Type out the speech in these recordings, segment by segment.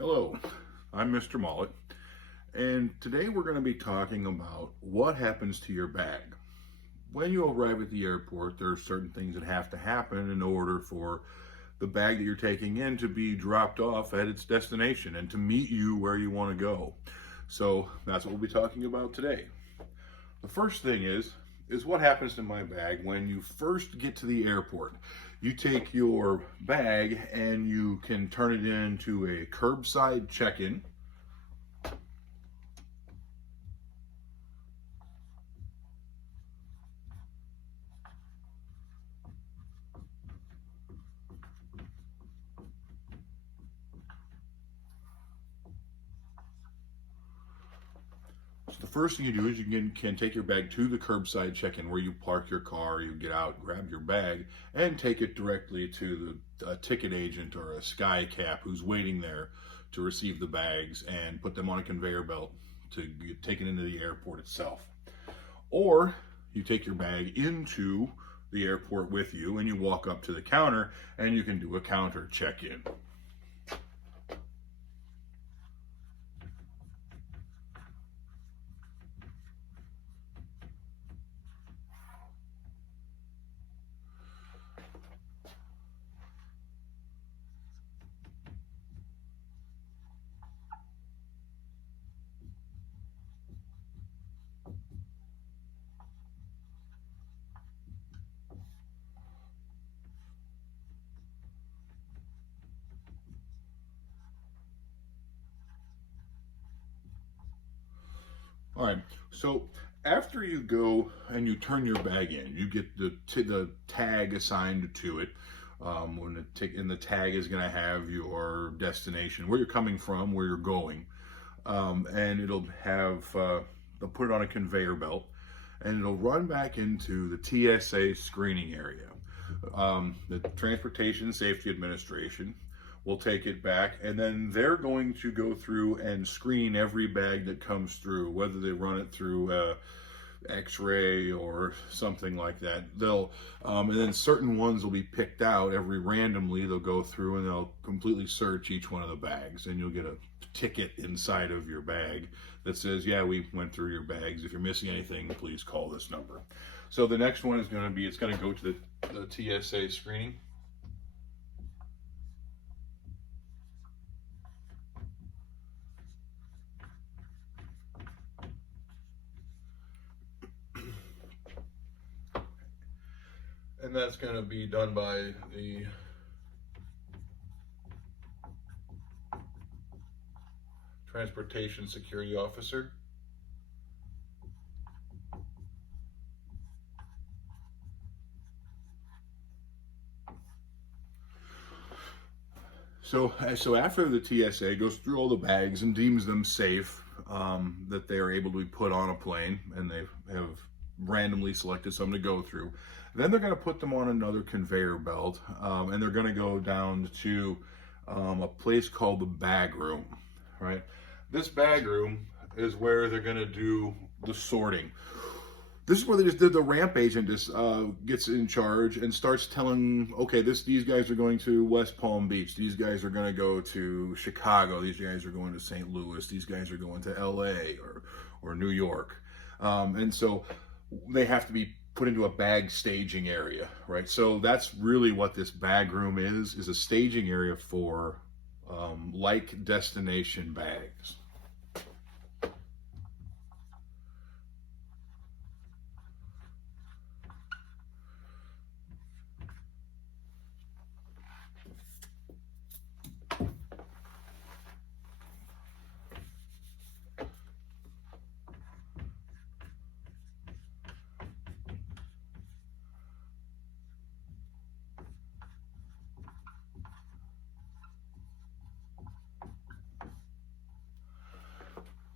Hello, I'm Mr. Mullet, and today we're going to be talking about what happens to your bag. When you arrive at the airport, there are certain things that have to happen in order for the bag that you're taking in to be dropped off at its destination and to meet you where you want to go. So that's what we'll be talking about today. The first thing is what happens to my bag when you first get to the airport. You take your bag and you can turn it into a curbside check-in. So the first thing you do is you can take your bag to the curbside check-in where you park your car, you get out, grab your bag, and take it directly to the ticket agent or a sky cap who's waiting there to receive the bags and put them on a conveyor belt to get taken into the airport itself. Or you take your bag into the airport with you and you walk up to the counter and you can do a counter check-in. All right, so after you go and you turn your bag in, you get the tag assigned to it. And the tag is going to have your destination, where you're coming from, where you're going, and it'll have they'll put it on a conveyor belt, and it'll run back into the TSA screening area. The Transportation Safety Administration will take it back, and then they're going to go through and screen every bag that comes through, whether they run it through X-ray or something like that. And then certain ones will be picked out every randomly. They'll go through and they'll completely search each one of the bags, and you'll get a ticket inside of your bag that says, yeah, we went through your bags. If you're missing anything, please call this number. So the next one is going to be, it's going to go to the TSA screening. And that's going to be done by the Transportation Security Officer. So after the TSA goes through all the bags and deems them safe, that they are able to be put on a plane, and they have randomly selected some to go through, then they're going to put them on another conveyor belt, and they're going to go down to a place called the bag room, right? This bag room is where they're going to do the sorting. This is where the ramp agent gets in charge and starts telling, okay, these guys are going to West Palm Beach. These guys are going to go to Chicago. These guys are going to St. Louis. These guys are going to LA or New York. And so they have to be put into a bag staging area, right? So that's really what this bag room is a staging area for like destination bags.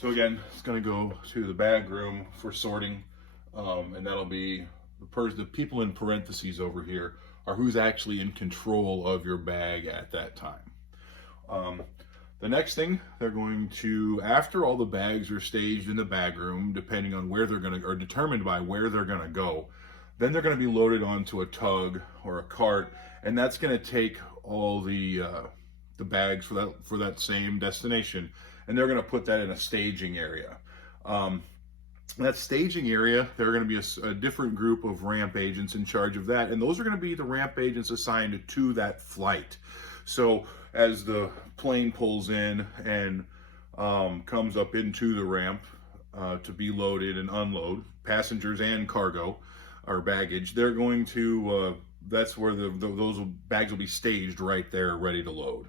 So again, it's going to go to the bag room for sorting, and that'll be the people in parentheses over here are who's actually in control of your bag at that time. The next thing, they're going to, after all the bags are staged in the bag room, depending on where they're going to, or determined by where they're going to go, then they're going to be loaded onto a tug or a cart, and that's going to take all the the bags for that same destination, and they're going to put that in a staging area. That staging area, there are going to be a different group of ramp agents in charge of that, and those are going to be the ramp agents assigned to that flight. So as the plane pulls in and comes up into the ramp to be loaded and unload, passengers and cargo or baggage, they're going to, that's where those bags will be staged right there, ready to load.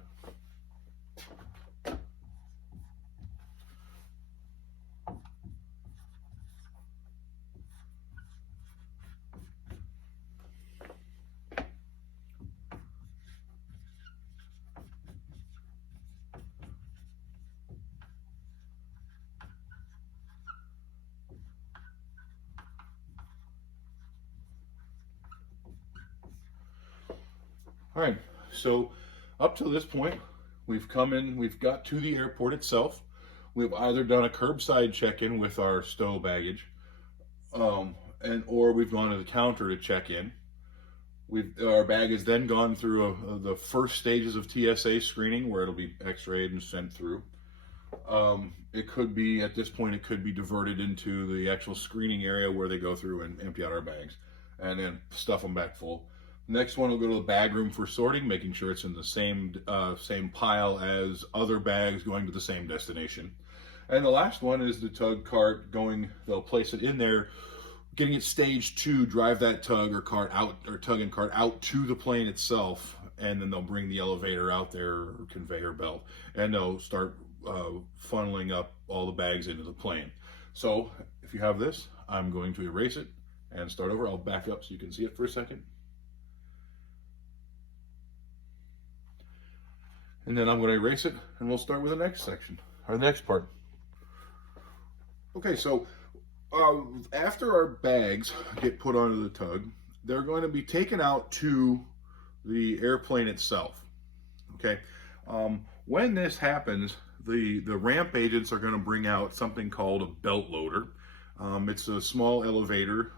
All right, so up to this point, we've got to the airport itself. We've either done a curbside check-in with our stow baggage, or we've gone to the counter to check in. Our bag has then gone through the first stages of TSA screening, where it'll be x-rayed and sent through. It could be, at this point, it could be diverted into the actual screening area where they go through and empty out our bags and then stuff them back full. Next one will go to the bag room for sorting, making sure it's in the same pile as other bags going to the same destination. And the last one is the tug cart going, they'll place it in there, getting it staged to drive that tug or cart out, or tug and cart out to the plane itself, and then they'll bring the elevator out there, or conveyor belt, and they'll start funneling up all the bags into the plane. So if you have this, I'm going to erase it and start over. I'll back up so you can see it for a second. And then I'm going to erase it, and we'll start with the next section, or the next part. Okay, so after our bags get put onto the tug, they're going to be taken out to the airplane itself. Okay, when this happens, the ramp agents are going to bring out something called a belt loader. It's a small elevator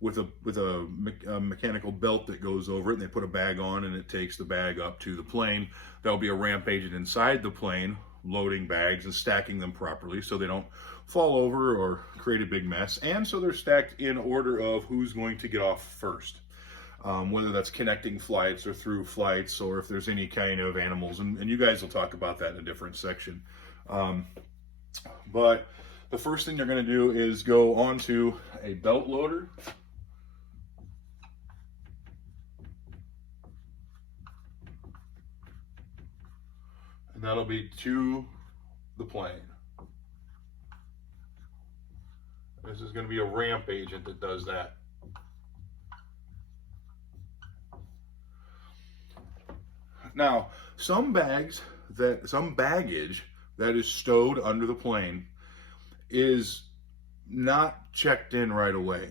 with a mechanical belt that goes over it, and they put a bag on, and it takes the bag up to the plane. There'll be a ramp agent inside the plane loading bags and stacking them properly so they don't fall over or create a big mess, and so they're stacked in order of who's going to get off first, whether that's connecting flights or through flights, or if there's any kind of animals, and you guys will talk about that in a different section. But the first thing they're going to do is go onto a belt loader. And that'll be to the plane. This is going to be a ramp agent that does that. Now, some baggage that is stowed under the plane is not checked in right away.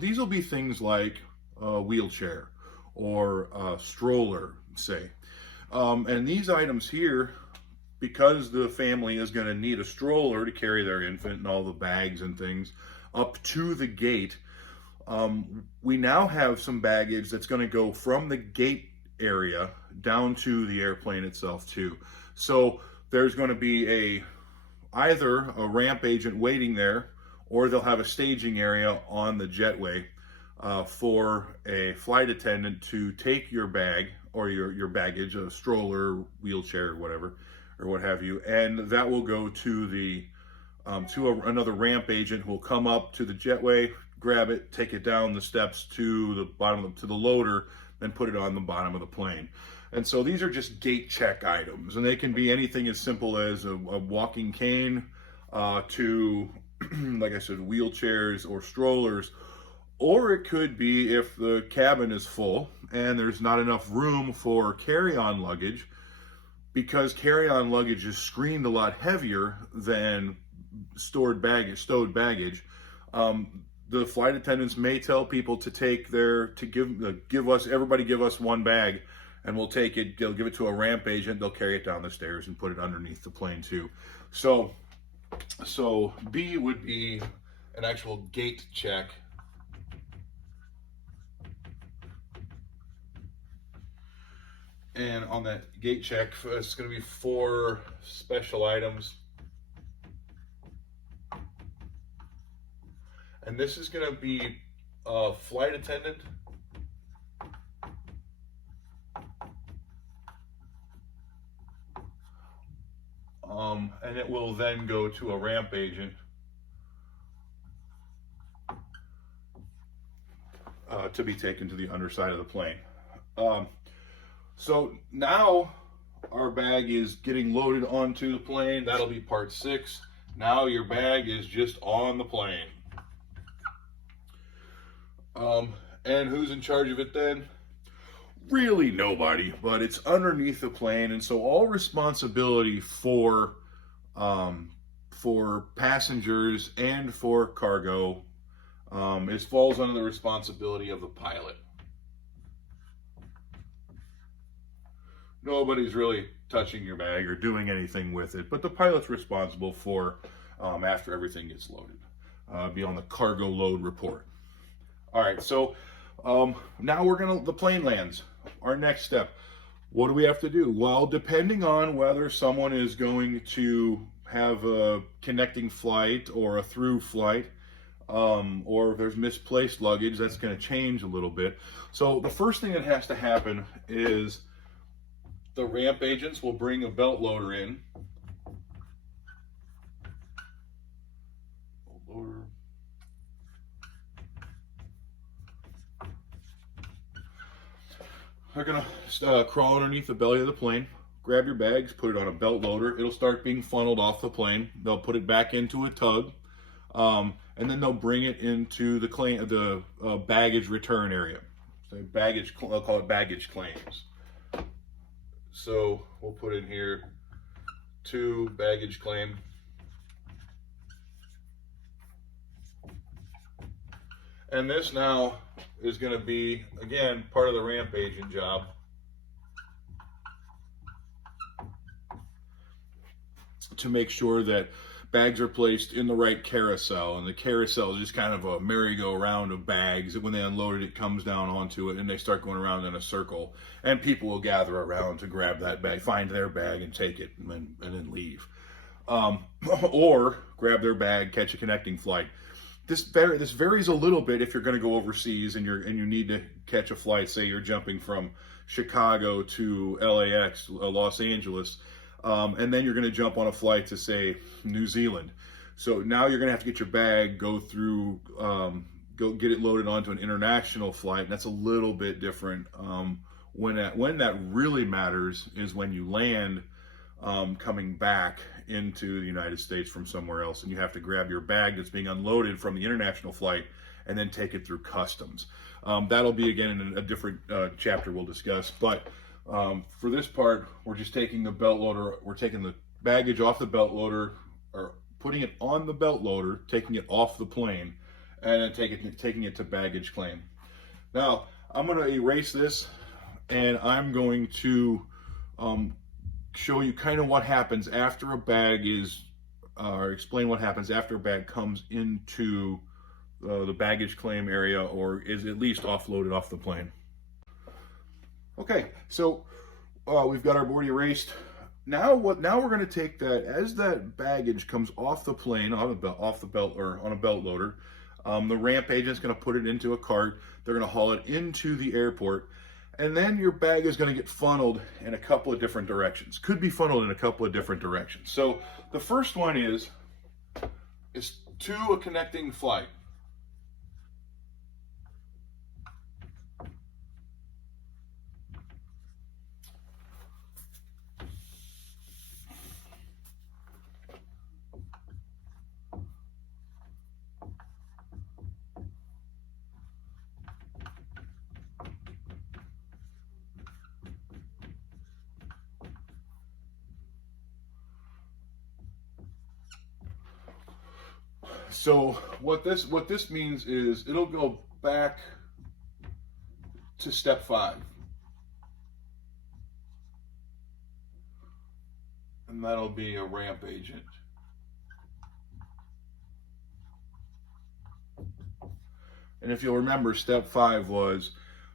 These will be things like a wheelchair or a stroller, say. And these items here, because the family is going to need a stroller to carry their infant and all the bags and things up to the gate, we now have some baggage that's going to go from the gate area down to the airplane itself too. So there's going to be either a ramp agent waiting there, or they'll have a staging area on the jetway for a flight attendant to take your bag or your baggage, a stroller, wheelchair, whatever, or what have you, and that will go to the another ramp agent who will come up to the jetway, grab it, take it down the steps to the bottom to the loader, and put it on the bottom of the plane. And so these are just gate check items, and they can be anything as simple as a walking cane to, like I said, wheelchairs or strollers, or it could be if the cabin is full and there's not enough room for carry-on luggage, because carry-on luggage is screened a lot heavier than stowed baggage. The flight attendants may tell people to take give us one bag, and we'll take it. They'll give it to a ramp agent. They'll carry it down the stairs and put it underneath the plane too. So B would be an actual gate check. And on that gate check, it's going to be 4 special items. And this is going to be a flight attendant, and it will then go to a ramp agent to be taken to the underside of the plane. So now our bag is getting loaded onto the plane. That'll be part 6. Now your bag is just on the plane. And who's in charge of it then? Really nobody, but it's underneath the plane, and so all responsibility for passengers and for cargo it falls under the responsibility of the pilot. Nobody's really touching your bag or doing anything with it, but the pilot's responsible for after everything gets loaded. Be on the cargo load report. All right, so now the plane lands. Our next step, what do we have to do? Well, depending on whether someone is going to have a connecting flight or a through flight, or if there's misplaced luggage, that's going to change a little bit. So the first thing that has to happen is the ramp agents will bring a belt loader in. They're going to crawl underneath the belly of the plane, grab your bags, put it on a belt loader. It'll start being funneled off the plane. They'll put it back into a tug, and then they'll bring it into the baggage return area. So I'll call it baggage claims. So we'll put in here 2 baggage claim. And this now is going to be, again, part of the ramp agent job. To make sure that bags are placed in the right carousel, and the carousel is just kind of a merry-go-round of bags. When they unload it, it comes down onto it, and they start going around in a circle, and people will gather around to grab that bag, find their bag, and take it, and then leave. Or grab their bag, catch a connecting flight. This varies a little bit if you're going to go overseas and you need to catch a flight. Say you're jumping from Chicago to LAX, Los Angeles, and then you're going to jump on a flight to, say, New Zealand. So now you're going to have to get your bag, go get it loaded onto an international flight, and that's a little bit different. When that really matters is when you land coming back into the United States from somewhere else, and you have to grab your bag that's being unloaded from the international flight and then take it through customs. That'll be, again, in a different chapter we'll discuss, but for this part, we're just taking the belt loader, we're taking the baggage off the belt loader, or putting it on the belt loader, taking it off the plane, and then taking it to baggage claim. Now, I'm going to erase this, and I'm going to show you kind of what happens after a bag is, or explain what happens after a bag comes into the baggage claim area, or is at least offloaded off the plane. Okay, so we've got our board erased. Now we're going to take that, as that baggage comes off the plane, off the belt, or on a belt loader, the ramp agent's going to put it into a cart. They're going to haul it into the airport, and then your bag is going to get funneled in a couple of different directions. Could be funneled in a couple of different directions. So the first one is to a connecting flight. So what this means is it'll go back to step 5. And that'll be a ramp agent. And if you'll remember, step 5 was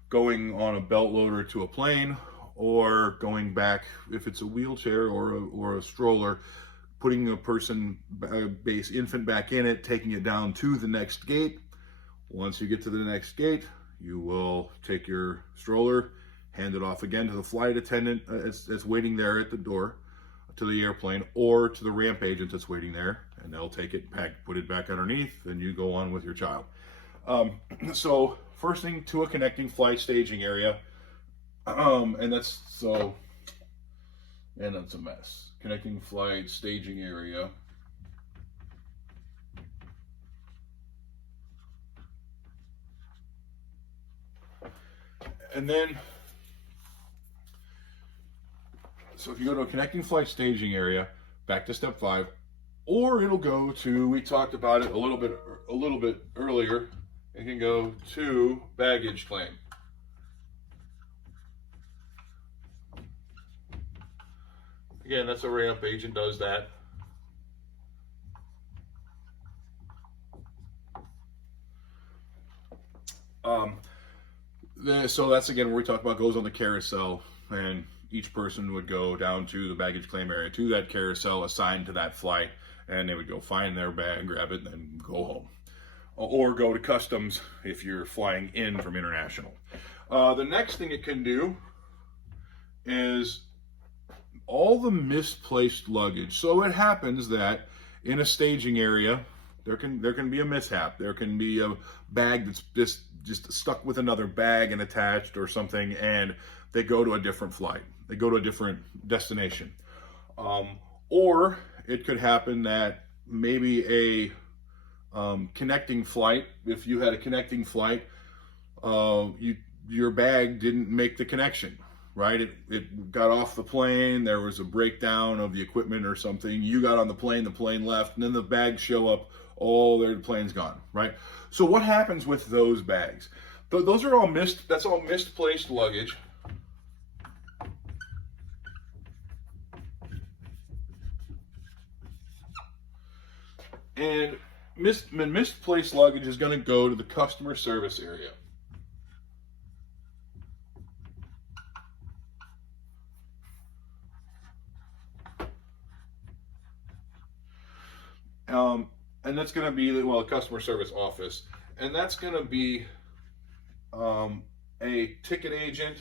going on a belt loader to a plane, or going back, if it's a wheelchair or a stroller, putting a infant back in it, taking it down to the next gate. Once you get to the next gate, you will take your stroller, hand it off again to the flight attendant that's waiting there at the door to the airplane, or to the ramp agent that's waiting there, and they'll take it back, put it back underneath, and you go on with your child. So first thing, to a connecting flight staging area, and that's a mess. Connecting flight staging area. And then, so if you go to a connecting flight staging area, back to step 5, or it'll go to, we talked about it a little bit earlier, it can go to baggage claim. Again, that's a ramp agent does that. So that's again where we talk about goes on the carousel, and each person would go down to the baggage claim area, to that carousel assigned to that flight, and they would go find their bag, grab it, and then go home. Or go to customs if you're flying in from international. The next thing it can do is all the misplaced luggage. So it happens that in a staging area, there can be a mishap. There can be a bag that's just stuck with another bag and attached or something, and they go to a different flight. They go to a different destination. Or it could happen that maybe a connecting flight, if you had a connecting flight, your bag didn't make the connection, right? It got off the plane, there was a breakdown of the equipment or something, you got on the plane left, and then the bags show up, the plane's gone, right? So what happens with those bags? Those are all that's all misplaced luggage. And misplaced luggage is going to go to the customer service area. And that's going to be, well, a customer service office. And that's going to be a ticket agent,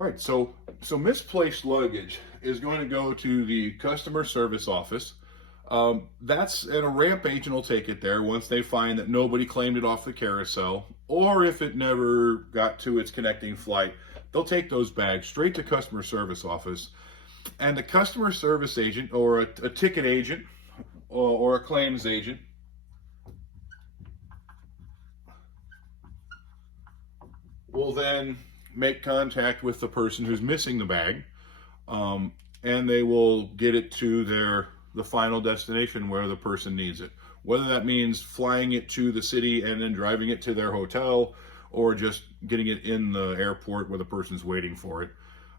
all right, so misplaced luggage is going to go to the customer service office. And a ramp agent will take it there once they find that nobody claimed it off the carousel, or if it never got to its connecting flight, they'll take those bags straight to customer service office. And the customer service agent, or a ticket agent, or a claims agent, will then make contact with the person who's missing the bag, and they will get it to the final destination where the person needs it. Whether that means flying it to the city and then driving it to their hotel, or just getting it in the airport where the person's waiting for it.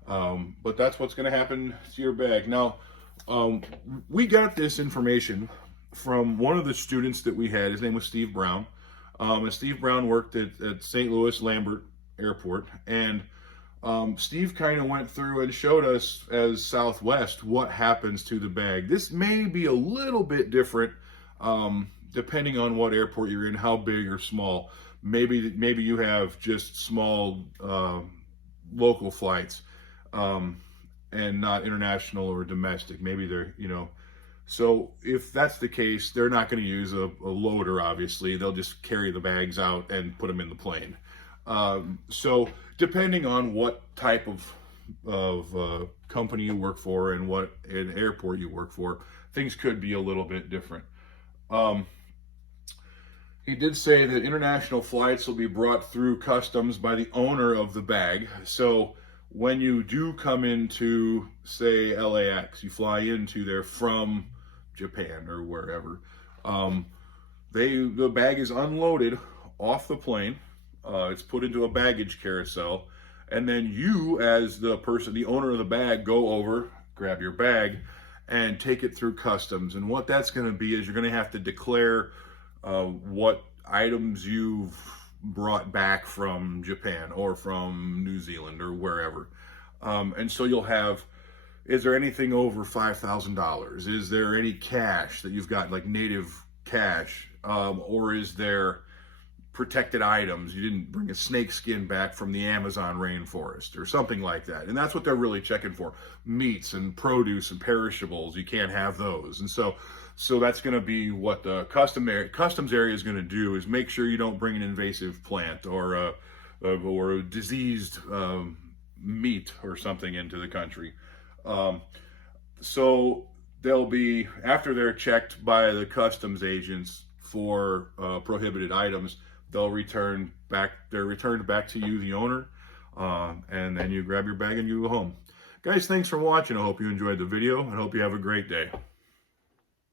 But that's what's going to happen to your bag. Now, we got this information from one of the students that we had. His name was Steve Brown. And Steve Brown worked at St. Louis Lambert Airport. And Steve kind of went through and showed us as Southwest what happens to the bag. This may be a little bit different depending on what airport you're in, how big or small. Maybe you have just small local flights and not international or domestic. Maybe they're, so if that's the case, they're not going to use a loader, obviously. They'll just carry the bags out and put them in the plane. So depending on what type of company you work for and what an airport you work for, things could be a little bit different. He did say that international flights will be brought through customs by the owner of the bag. So when you do come into, say, LAX, you fly into there from Japan or wherever, the bag is unloaded off the plane. It's put into a baggage carousel, and then you, as the owner of the bag, go over, grab your bag, and take it through customs. And what that's going to be is you're going to have to declare what items you've brought back from Japan or from New Zealand or wherever. And so you'll have, is there anything over $5,000? Is there any cash that you've got, like native cash? Or is there protected items? You didn't bring a snake skin back from the Amazon rainforest or something like that. And that's what they're really checking for. Meats and produce and perishables, you can't have those. And so that's going to be what the customs area is going to do, is make sure you don't bring an invasive plant or a diseased meat or something into the country. So they'll be, after they're checked by the customs agents for prohibited items, they're returned back to you, the owner, and then you grab your bag and you go home. Guys, thanks for watching. I hope you enjoyed the video. I hope you have a great day.